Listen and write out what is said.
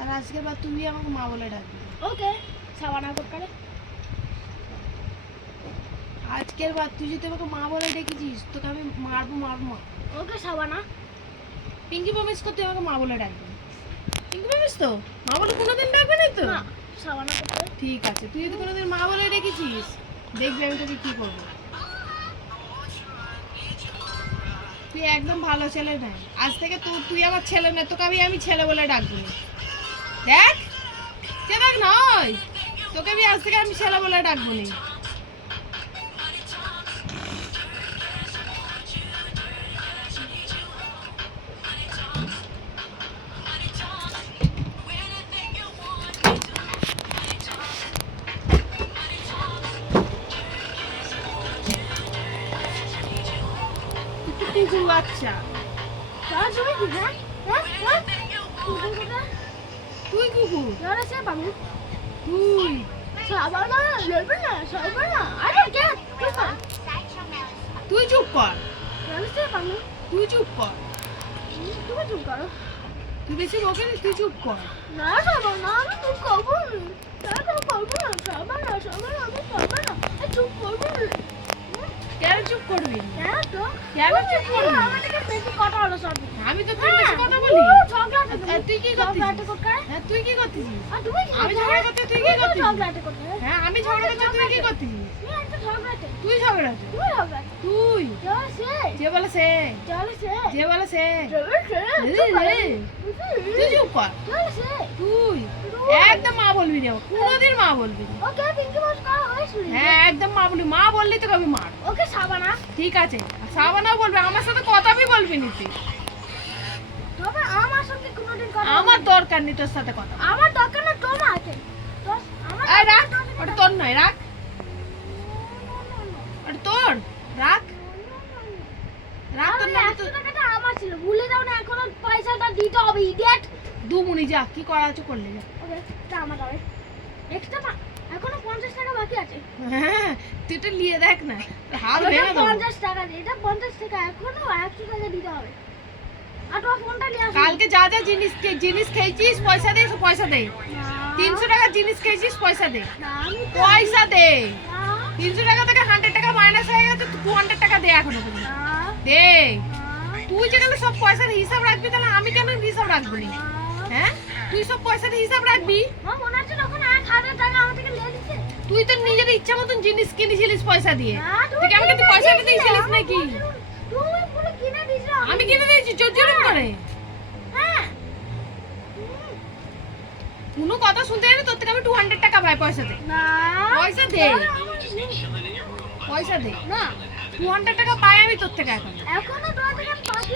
আর আজকের বার তুই আমাকে মা বলে ডাকবি। ওকে সাবানা করে। আজকের বার তুই যদি আমাকে মা বলে ডেকেছিস তোকে আমি মারবো মা। ওকে সাবানা। পিঙ্কি প্রমিস কর তুই আমাকে মা বলে ডাকবি। পিঙ্কি প্রমিস তো মা বলে কোনোদিন ডাকবে না তো? না সাবানা করে। ঠিক আছে, তুই যদি কোনোদিন মা বলে ডেকেছিস দেখবি আমি তোকে কি করবো। তুই একদম ভালো ছেলে নয়, আজ থেকে তুই আমার ছেলে নয়, তোকে আমি ছেলে বলে ডাকবো। দেখ দেখ নয়, তোকে আমি আজ থেকে আমি ছেলে বলে ডাকবো না। কুকুর বাচ্চা তুমি কি না? তুই কুকুর সে পাবো তুই সাবানা লেবে না সাবানা। আরে কে তুই চুপ কর, সে পাবো। তুই চুপ কর, তুমি চুপ করো। তুই বেশি বকিস, তুই চুপ কর। না সাবানা আমি চুপ করবো না। সাবানা আমি পারবো না। চুপ করবো কেন চুপ করবি? কেন তো কেন চুপ করবি? আমার থেকে বেশি কথা হলো সব। আমি তো তোর বেশি কথা বলি। আর তুই কি করছিস? হ্যাঁ তুই কি করছিস? আমি ঝগড়া করতে তুই কি করছিস? হ্যাঁ আমি ঝগড়া করতে তুই কি করছিস? তুই ঝগড়াতে, তুই যে বলে সে, যে বলে সে। তুই চুপ কর, তুই একদম মা বলবি না, কোনোদিন মা বলবি না। হ্যাঁ একদম মা বলবি, মা বললি তোকে আমি মার। ওকে সাবানা। ঠিক আছে, সাবানাও বলবে, আমার সাথে কথা বি বলবি নি তুই। তবে আমার সঙ্গে কোনোদিন কথা আমার দরকার নেই তোর সাথে কথা। আমার দরকার না তোমার আছে। এই রাখ, ওটা তোর নয়, রাখ ওটা তোর, রাখ রাখ তোর নয় তো। 100 টাকাটা আমার ছিল, ভুলে যাও না, এখনো পয়সাটা দিতে হবে ইডিয়েট। দুমুনি যা, কি করা আছে করলে যা। ওকে এটা আমার দাও। এক্সট্রা এখনো 50 টাকা বাকি আছে। হ্যাঁ তুই এটা নিয়ে দেখ না, হাত ওটা ভেঙে দেবো। 50 টাকা দিয়ে, এটা 50 টাকা, এখনো 100 টাকা দিতে হবে। আর তোমার ফোনটা নিয়ে আসো। কালকে যা যা জিনিস খেয়েছিস পয়সা দে, পয়সা দে। 300 টাকার জিনিস খেয়েছিস পয়সা দে, না আমি তো পয়সা দে। না 300 টাকা থেকে 100 টাকা মাইনাস হয়ে গেছে, 200 টাকা দে এখনো পর্যন্ত। না দে, তুই যেখানে সব পয়সার হিসাব রাখবি তাহলে আমি কেন হিসাব রাখবো না? হ্যাঁ তুই সব পয়সার হিসাব রাখবি। মা মনে হচ্ছে তখন 1000 টাকা আমার থেকে নিয়ে দিচ্ছে। তুই তো নিজের ইচ্ছা মতন জিনিস কিনেছিলিস পয়সা দিয়ে। না, তুমি তুই কি আমাকে কিনে পয়সা দিয়েছিলে, দিয়েছিলিস আমার নাকি? তুমি পুরো কিনে দিয়েছো। আমি কিনে দিয়েছি জোর জোর করে। হ্যাঁ কোনো কথা শুনতে গেলে তোর থেকে আমি 200 টাকা পাই, পয়সা দে। না পয়সা দে, পয়সা দে। না 200 টাকা পাই আমি তোর থেকে এখন। এখনো তোমার থেকে বাকি